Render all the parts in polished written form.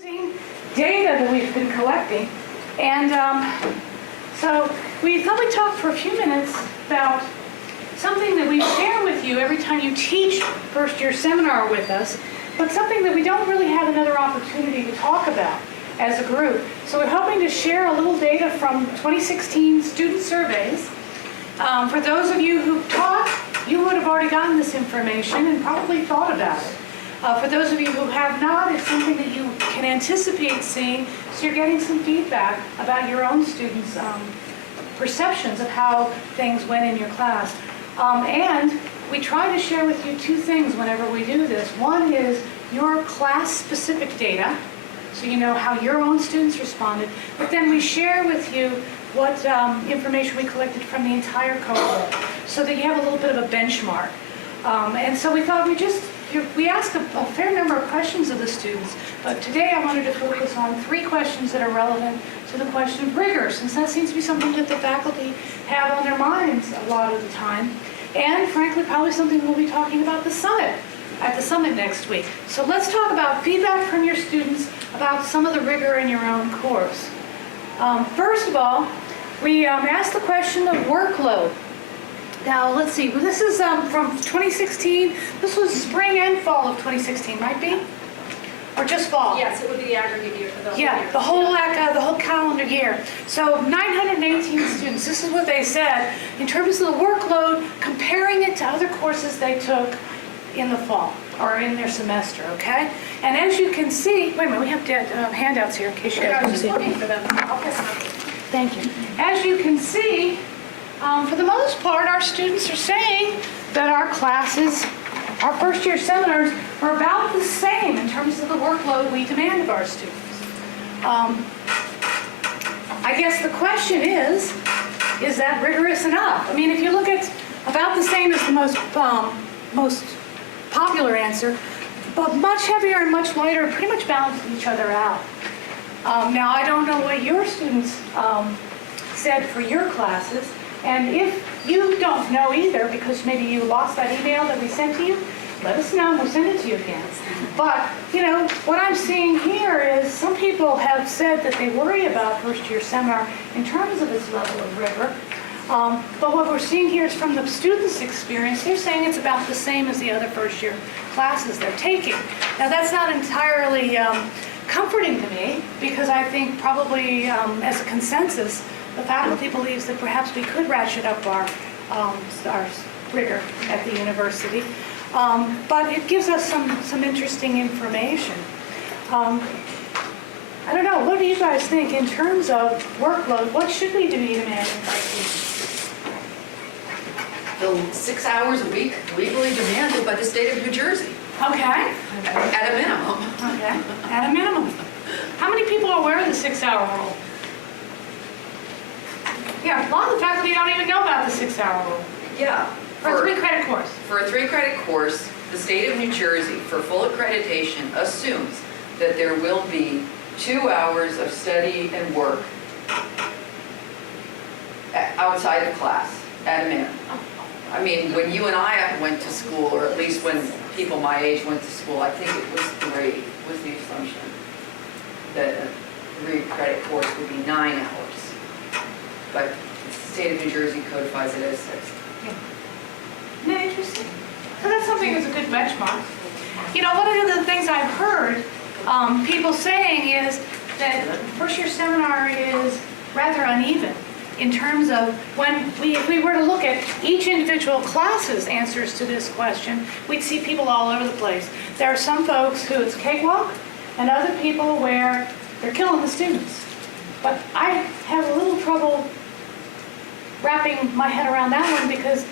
Data that we've been collecting, and so we thought we'd talk for a few minutes about something that we share with you every time you teach first-year seminar with us, but something that we don't really have another opportunity to talk about as a group. So we're hoping to share a little data from 2016 student surveys. For those of you who taught, you would have already gotten this information and probably thought about it. For those of you who have not, it's something that you can anticipate seeing, so you're getting some feedback about your own students' perceptions of how things went in your class. And we try to share with you two things whenever we do this. One is your class-specific data, so you know how your own students responded, but then we share with you what information we collected from the entire cohort, so that you have a little bit of a benchmark. And so we thought we asked a fair number of questions of the students, but today I wanted to focus on 3 questions that are relevant to the question of rigor, since that seems to be something that the faculty have on their minds a lot of the time, and frankly probably something we'll be talking about at the summit next week. So let's talk about feedback from your students about some of the rigor in your own course. First of all, we asked the question of workload. Now, let's see, this is from 2016. This was spring and fall of 2016, right, B? Or just fall? Yes, it would be the aggregate year for the whole year. Yeah, the whole calendar year. So 918 students, this is what they said in terms of the workload, comparing it to other courses they took in the fall, or in their semester, okay? And as you can see, wait a minute, we have handouts here in case you guys I want was to just see. looking for them. I'll pass them. Thank you. As you can see, for the most part, our students are saying that our classes, our first year seminars, are about the same in terms of the workload we demand of our students. I guess the question is that rigorous enough? I mean, if you look at about the same as the most popular answer, but much heavier and much lighter pretty much balance each other out. Now, I don't know what your students said for your classes, and if you don't know either, because maybe you lost that email that we sent to you, let us know and we'll send it to you again. But, you know, what I'm seeing here is some people have said that they worry about first-year seminar in terms of its level of rigor. But what we're seeing here is from the students' experience, they're saying it's about the same as the other first-year classes they're taking. Now, that's not entirely comforting to me, because I think probably as a consensus, the faculty believes that perhaps we could ratchet up our rigor at the university. But it gives us some interesting information. I don't know, what do you guys think in terms of workload? What should we be demanding of our students? The 6 hours a week legally demanded by the state of New Jersey, Okay. at a minimum. Okay, at a minimum. How many people are aware of the 6-hour rule? Yeah, a lot of the faculty don't even know about the 6-hour rule. Yeah. For a 3-credit course. For a 3-credit course, the state of New Jersey, for full accreditation, assumes that there will be 2 hours of study and work outside of class, at a minimum. I mean, when you and I went to school, or at least when people my age went to school, I think it was 3, was the assumption that a 3-credit course would be 9 hours. But the state of New Jersey codifies it as 6. Yeah. Isn't that interesting? So that's something that's a good benchmark. You know, one of the things I've heard people saying is that first-year seminar is rather uneven in terms of if we were to look at each individual class's answers to this question, we'd see people all over the place. There are some folks who it's cakewalk, and other people where they're killing the students. But I have a little trouble wrapping my head around that one, because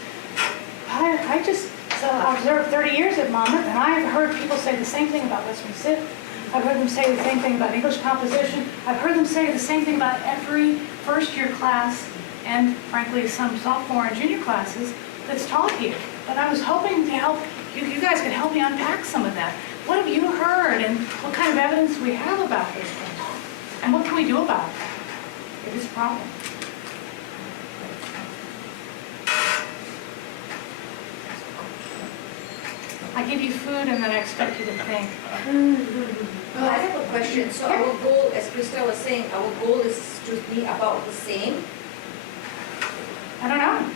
I just observed 30 years at Monmouth, and I have heard people say the same thing about Western Civ. I've heard them say the same thing about English composition. I've heard them say the same thing about every first-year class, and frankly some sophomore and junior classes that's taught here. But I was hoping to help, you guys could help me unpack some of that. What have you heard, and what kind of evidence we have about this thing? And what can we do about it if it's a problem? I give you food and then I expect you to think. I have a question. So our goal, as Krista was saying, our goal is to be about the same. I don't know.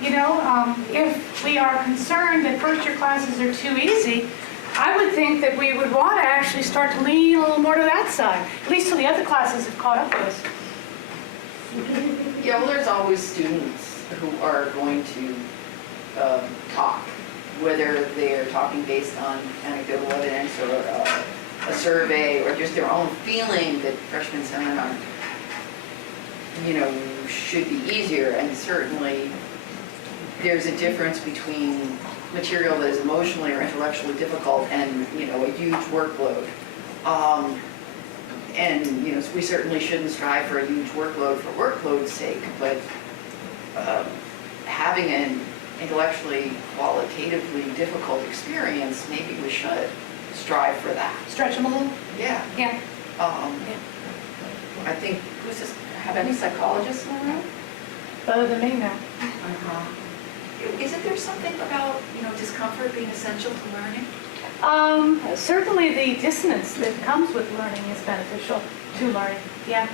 You know, if we are concerned that first-year classes are too easy, I would think that we would want to actually start to lean a little more to that side, at least till the other classes have caught up with us. Yeah, well, there's always students who are going to talk, whether they're talking based on anecdotal evidence or a survey or just their own feeling that freshman seminar, should be easier. And certainly there's a difference between material that is emotionally or intellectually difficult and, a huge workload. And, we certainly shouldn't strive for a huge workload for workload's sake, but having an intellectually, qualitatively difficult experience, maybe we should strive for that. Stretch them a little? Yeah. Yeah. I think, have any psychologists in the room? Better than me now. Isn't there something about, discomfort being essential to learning? Certainly the dissonance that comes with learning is beneficial to learning. Yeah.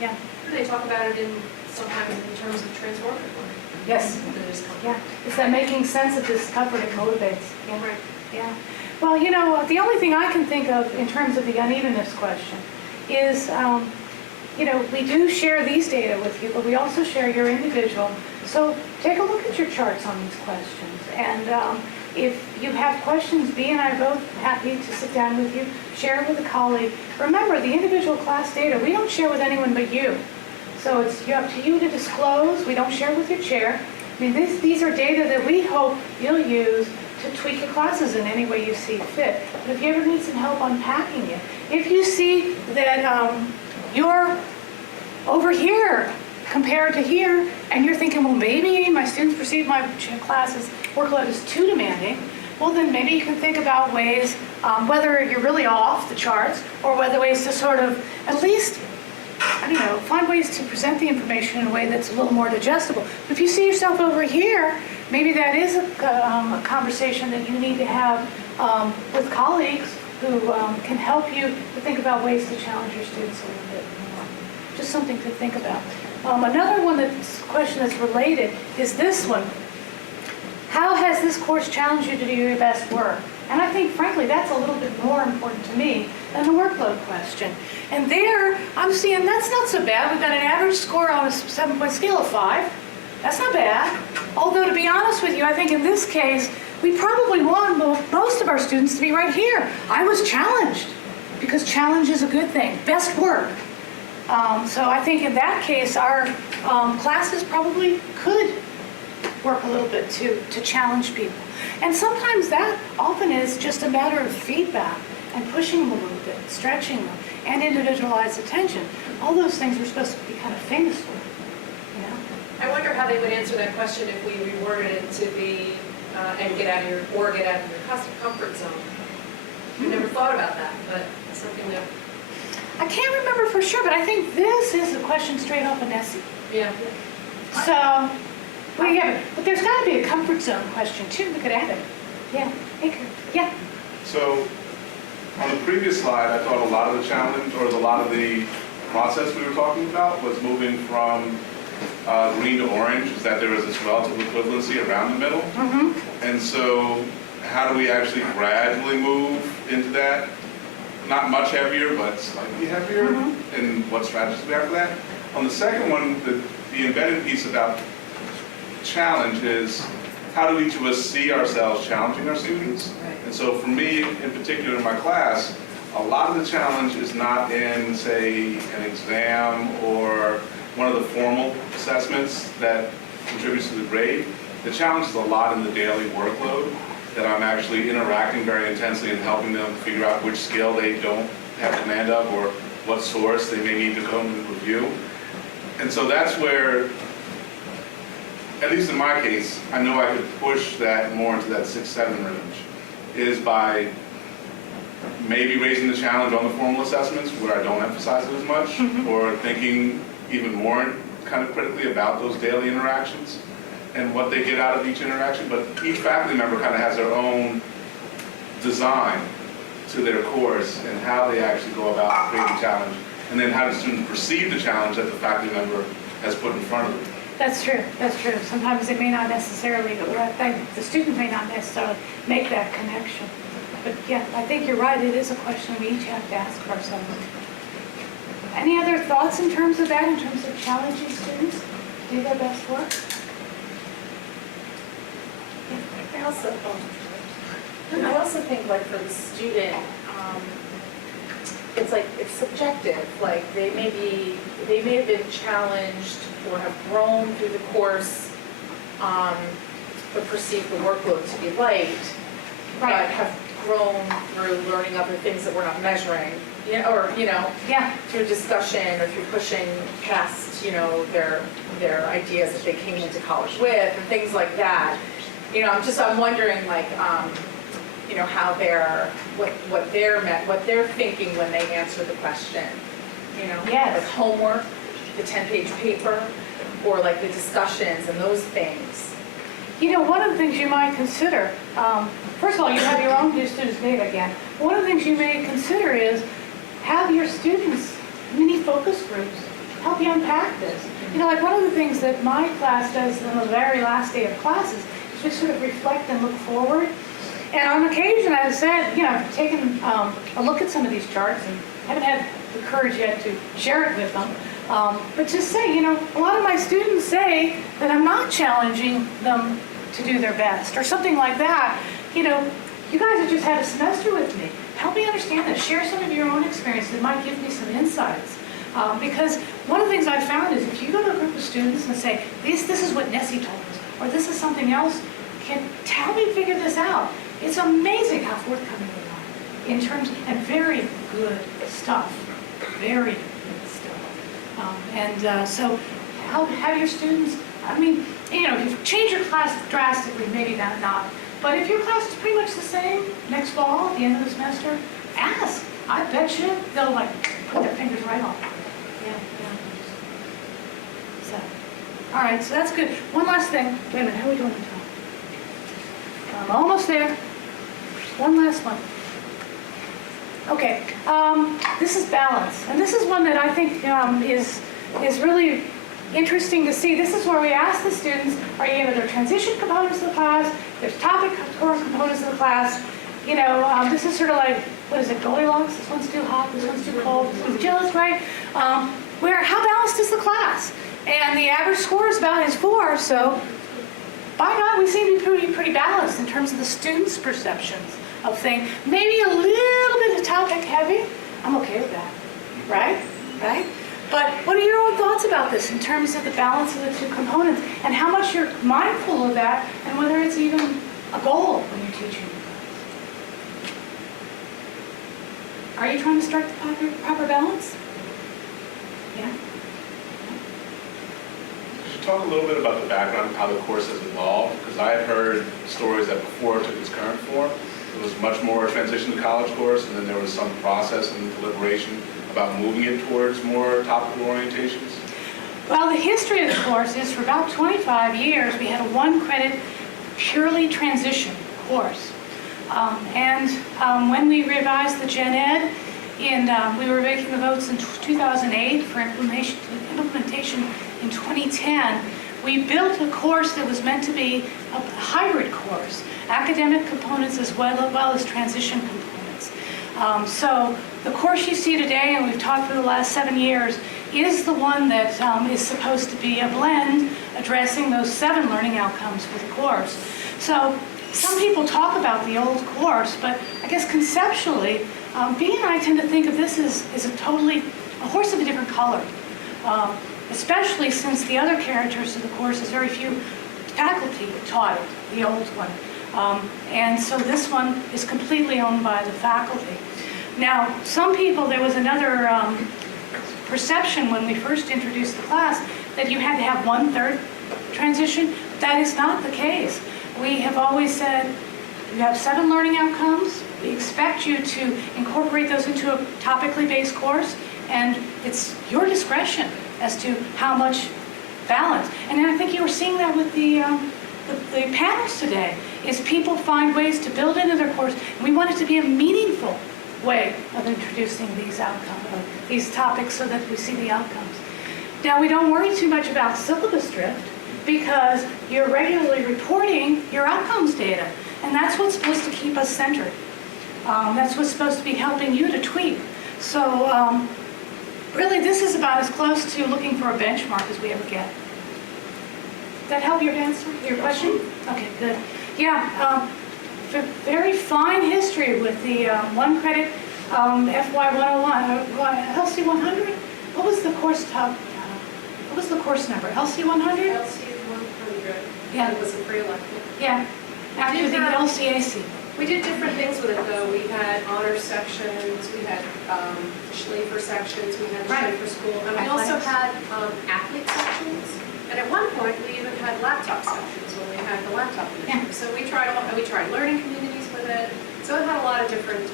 Yeah. They talk about it sometimes in terms of transformative learning. Yes. The discomfort. Yeah. It's that making sense of discomfort it motivates. Yeah. Right. Yeah. Well, the only thing I can think of in terms of the unevenness question is, we do share these data with you, but we also share your individual. So take a look at your charts on these questions. And if you have questions, Bea and I are both happy to sit down with you, share it with a colleague. Remember, the individual class data, we don't share with anyone but you. So it's up to you to disclose. We don't share with your chair. I mean, these are data that we hope you'll use to tweak your classes in any way you see fit. But if you ever need some help unpacking it, if you see that you're over here compared to here, and you're thinking, well, maybe my students perceive my classes workload as too demanding, well, then maybe you can think about ways, whether you're really off the charts, or whether ways to sort of, at least, find ways to present the information in a way that's a little more digestible. But if you see yourself over here, maybe that is a conversation that you need to have with colleagues who can help you to think about ways to challenge your students a little bit more. Just something to think about. Another question that's related is this one. How has this course challenged you to do your best work? And I think, frankly, that's a little bit more important to me than the workload question. And there, I'm seeing that's not so bad. We've got an average score on a 7-point scale of 5. That's not bad. Although, to be honest with you, I think in this case, we probably want most of our students to be right here. I was challenged, because challenge is a good thing. Best work. So I think in that case, our classes probably could work a little bit to challenge people. And sometimes that often is just a matter of feedback and pushing them a little bit, stretching them, and individualized attention. All those things we're supposed to be kind of famous for, I wonder how they would answer that question if we reworded it to be, and get out of your comfort zone. I've never thought about that, but it's something that... I can't remember for sure, but I think this is a question straight off of Nessie. Yeah. So, we have it. But there's got to be a comfort zone question, too. We could add it. Yeah. Yeah. So, on the previous slide, I thought a lot of the challenge, or a lot of the process we were talking about was moving from green to orange, is that there was this relative equivalency around the middle. Mm-hmm. And so, how do we actually gradually move into that? Not much heavier, but slightly heavier. Mm-hmm. And what strategies we have for that? On the second one, the embedded piece about challenge is how do each of us see ourselves challenging our students? Right. And so for me, in particular in my class, a lot of the challenge is not in, say, an exam or one of the formal assessments that contributes to the grade. The challenge is a lot in the daily workload, that I'm actually interacting very intensely and helping them figure out which skill they don't have command of or what source they may need to go and review. And so that's where, at least in my case, I know I could push that more into that 6-7 range, is by maybe raising the challenge on the formal assessments where I don't emphasize it as much, or thinking even more kind of critically about those daily interactions. and what they get out of each interaction, but each faculty member kind of has their own design to their course and how they actually go about creating the challenge, and then how the students perceive the challenge that the faculty member has put in front of them. That's true, that's true. Sometimes it may not necessarily, the student may not necessarily make that connection. But yeah, I think you're right, it is a question we each have to ask ourselves. Any other thoughts in terms of that, in terms of challenging students to do their best work? I also think like for the student, it's like, it's subjective, like they may have been challenged or have grown through the course, but perceive the workload to be light, but Right. have grown through learning other things that we're not measuring, or, Yeah, through discussion or through pushing past, their ideas that they came into college with and things like that. I'm wondering like, how what they're thinking when they answer the question. Yes. Like homework, the 10-page paper, or like the discussions and those things. one of the things you might consider, first of all, you have your own students' data again. One of the things you may consider is have your students mini focus groups help you unpack this. Like one of the things that my class does on the very last day of classes is we sort of reflect and look forward. And on occasion, I've said, I've taken a look at some of these charts and haven't had the courage yet to share it with them. But just say, a lot of my students say that I'm not challenging them to do their best or something like that. You guys have just had a semester with me. Help me understand that. Share some of your own experiences. It might give me some insights. Because one of the things I've found is if you go to a group of students and say, this is what Nessie told us, or this is something else, can help me figure this out. It's amazing how forthcoming they are in terms, and very good stuff. Very good stuff. So have your students, if you've changed your class drastically, maybe not. But if your class is pretty much the same next fall, at the end of the semester, ask. I bet you they'll put their fingers right on it. Yeah. So, all right, so that's good. One last thing. Wait a minute, how are we doing on time? I'm almost there. One last one. Okay, this is balance. And this is one that I think is really interesting to see. This is where we ask the students, there are transition components of the class, there's topic core components of the class. This is sort of like, what is it, Goldilocks? This one's too hot, this one's too cold, this one's jealous, right? How balanced is the class? And the average score is 4, so by God, we seem to be pretty balanced in terms of the students' perceptions of things. Maybe a little bit of topic heavy. I'm okay with that, right? But what are your own thoughts about this in terms of the balance of the two components and how much you're mindful of that and whether it's even a goal when you're teaching? Are you trying to strike the proper balance? Yeah? Could you talk a little bit about the background of how the course has evolved? Because I had heard stories that before it took its current form, it was much more a transition to college course, and then there was some process and deliberation about moving it towards more topical orientations. Well, the history of the course is for about 25 years, we had a 1-credit purely transition course. When we revised the Gen Ed, we were making the votes in 2008 for implementation in 2010, we built a course that was meant to be a hybrid course, academic components as well as transition components. So the course you see today, and we've taught for the last 7 years, is the one that is supposed to be a blend addressing those 7 learning outcomes for the course. So some people talk about the old course, but I guess conceptually, Bea and I tend to think of this as a horse of a different color, especially since the other characters of the course is very few faculty taught it, the old one. And so this one is completely owned by the faculty. Now, some people, there was another perception when we first introduced the class that you had to have 1/3 transition. That is not the case. We have always said you have 7 learning outcomes. We expect you to incorporate those into a topically based course, and it's your discretion as to how much balance. And then I think you were seeing that with the panels today, is people find ways to build into their course. And we want it to be a meaningful way of introducing these outcomes, these topics, so that we see the outcomes. Now, we don't worry too much about syllabus drift because you're regularly reporting your outcomes data. And that's what's supposed to keep us centered. That's what's supposed to be helping you to tweak. So really, this is about as close to looking for a benchmark as we ever get. Does that help your answer, your question? Okay, good. Yeah, very fine history with the one credit FY 101, LC 100. What was the course top? What was the course number? LC 100? LC 100. Yeah. It was a free elective. Yeah, after the LCAC. We did different things with it, though. We had honor sections, we had Schlafer sections, we had Right. Schlafer school, and we also Athletics. had athlete sections. And at one point, we even had laptop sections when we had the laptop initiative. Yeah. So we tried learning communities with it. So it had a lot of different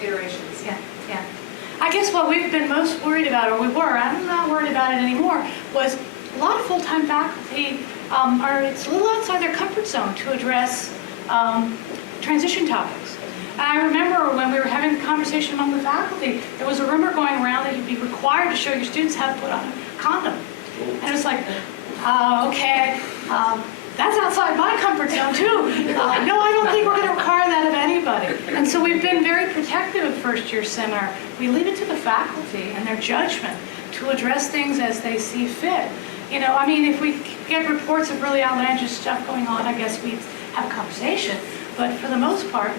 iterations. Yeah, yeah. I guess what we've been most worried about, or we were, I'm not worried about it anymore, was a lot of full-time faculty it's a little outside their comfort zone to address transition topics. And I remember when we were having the conversation among the faculty, there was a rumor going around that you'd be required to show your students how to put on a condom. And it's like, okay, that's outside my comfort zone too. No, I don't think we're going to require that of anybody. And so we've been very protective of first year seminar. We leave it to the faculty and their judgment to address things as they see fit. You know, I mean, if we get reports of really outlandish stuff going on, I guess we'd have a conversation. But for the most part,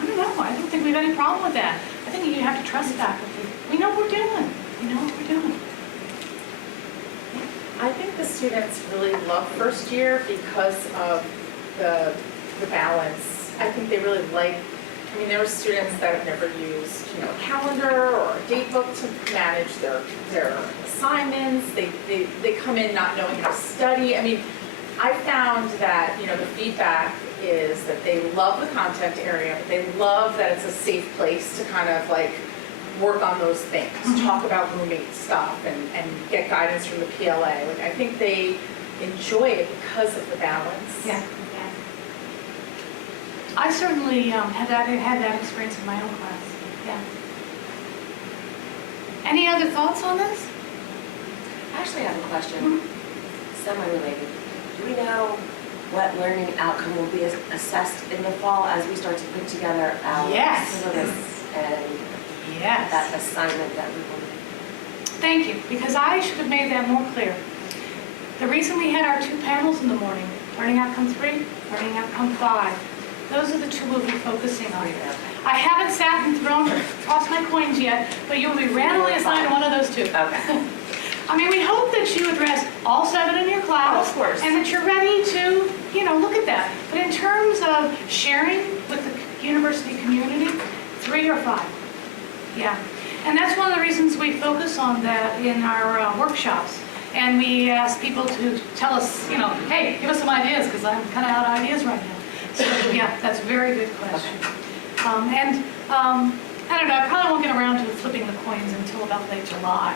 I don't know. I don't think we have any problem with that. I think you have to trust faculty. We know what we're doing. We know what we're doing. I think the students really love first year because of the balance. I think they really like, I mean, there were students that have never used, a calendar or a date book to manage their assignments. They come in not knowing how to study. I mean, I found that, the feedback is that they love the content area, but they love that it's a safe place to kind of like work on those things, talk about roommate stuff and get guidance from the PLA. Like, I think they enjoy it because of the balance. Yeah. I certainly had that experience in my own class. Yeah. Any other thoughts on this? I actually have a question, semi-related. Do we know what learning outcome will be assessed in the fall as we start to put together our Yes. syllabus and Yes. that assignment that we will do? Thank you, because I should have made that more clear. The reason we had our two panels in the morning, Learning Outcome 3, Learning Outcome 5, those are the two we'll be focusing on. I haven't sat and tossed my coins yet, but you will be randomly assigned one of those two. Okay. I mean, we hope that you address all 7 in your class. Oh, of course. And that you're ready to, look at that. But in terms of sharing with the university community, 3 or 5. Yeah. And that's one of the reasons we focus on that in our workshops. And we ask people to tell us, hey, give us some ideas, because I'm kind of out of ideas right now. So, yeah, that's a very good question. I don't know, I probably won't get around to flipping the coins until about late July.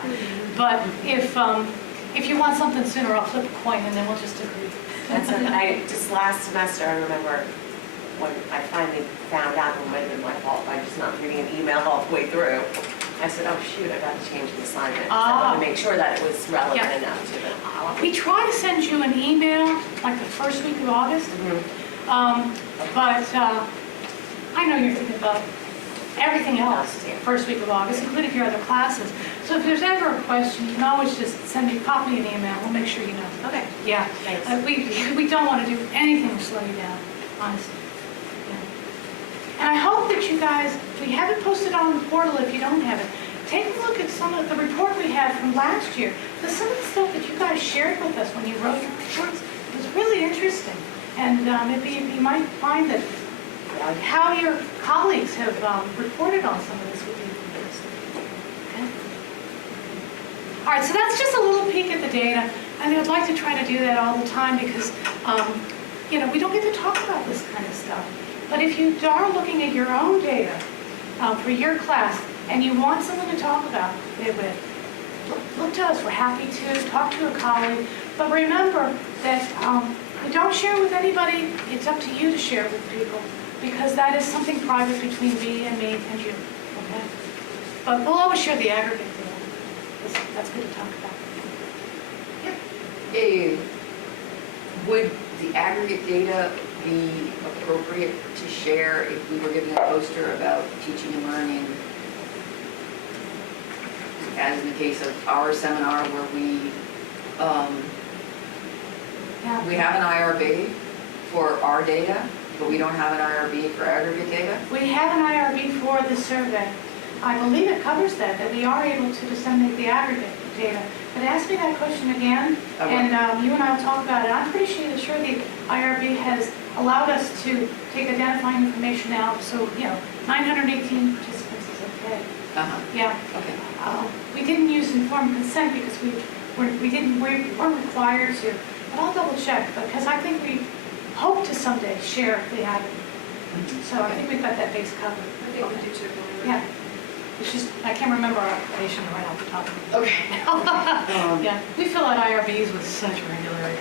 But if you want something sooner, I'll flip a coin and then we'll just agree. Just last semester, I remember when I finally found out it might have been my fault by just not reading an email all the way through. I said, oh shoot, I got to change the assignment. So I wanted to make sure that it was relevant Yeah. enough to them. We try to send you an email like the first week of August. But I know you're thinking about everything else first week of August, including your other classes. So if there's ever a question, you can always just send me, pop me an email. We'll make sure you know. Okay. Yeah. Thanks. We don't want to do anything to slow you down, honestly. Yeah. And I hope that you guys, we have it posted on the portal if you don't have it. Take a look at some of the report we had from last year. Because some of the stuff that you guys shared with us when you wrote your reports was really interesting. And maybe you might find that how your colleagues have reported on some of this would be interesting. Okay? All right, so that's just a little peek at the data. And I'd like to try to do that all the time because, we don't get to talk about this kind of stuff. But if you are looking at your own data for your class and you want someone to talk about it with, look to us. We're happy to talk to a colleague. But remember that don't share with anybody. It's up to you to share with people, because that is something private between me and you, okay? But we'll always share the aggregate data. That's good to talk about. Would the aggregate data be appropriate to share if we were giving a poster about teaching and learning? As in the case of our seminar where we have an IRB for our data, but we don't have an IRB for aggregate data? We have an IRB for the survey. I believe it covers that we are able to disseminate the aggregate data. But ask me that question again, I will. and you and I will talk about it. I'm pretty sure the IRB has allowed us to take identifying information out, so, 918 participants is okay. Uh-huh, Yeah. okay. We didn't use informed consent because we weren't required to, but I'll double check, because I think we hope to someday share the aggregate. So I think we've got that base covered. I think we do too. Yeah. It's just, I can't remember our patient right off the top of it. Okay. Yeah, we fill out IRBs with such regularity.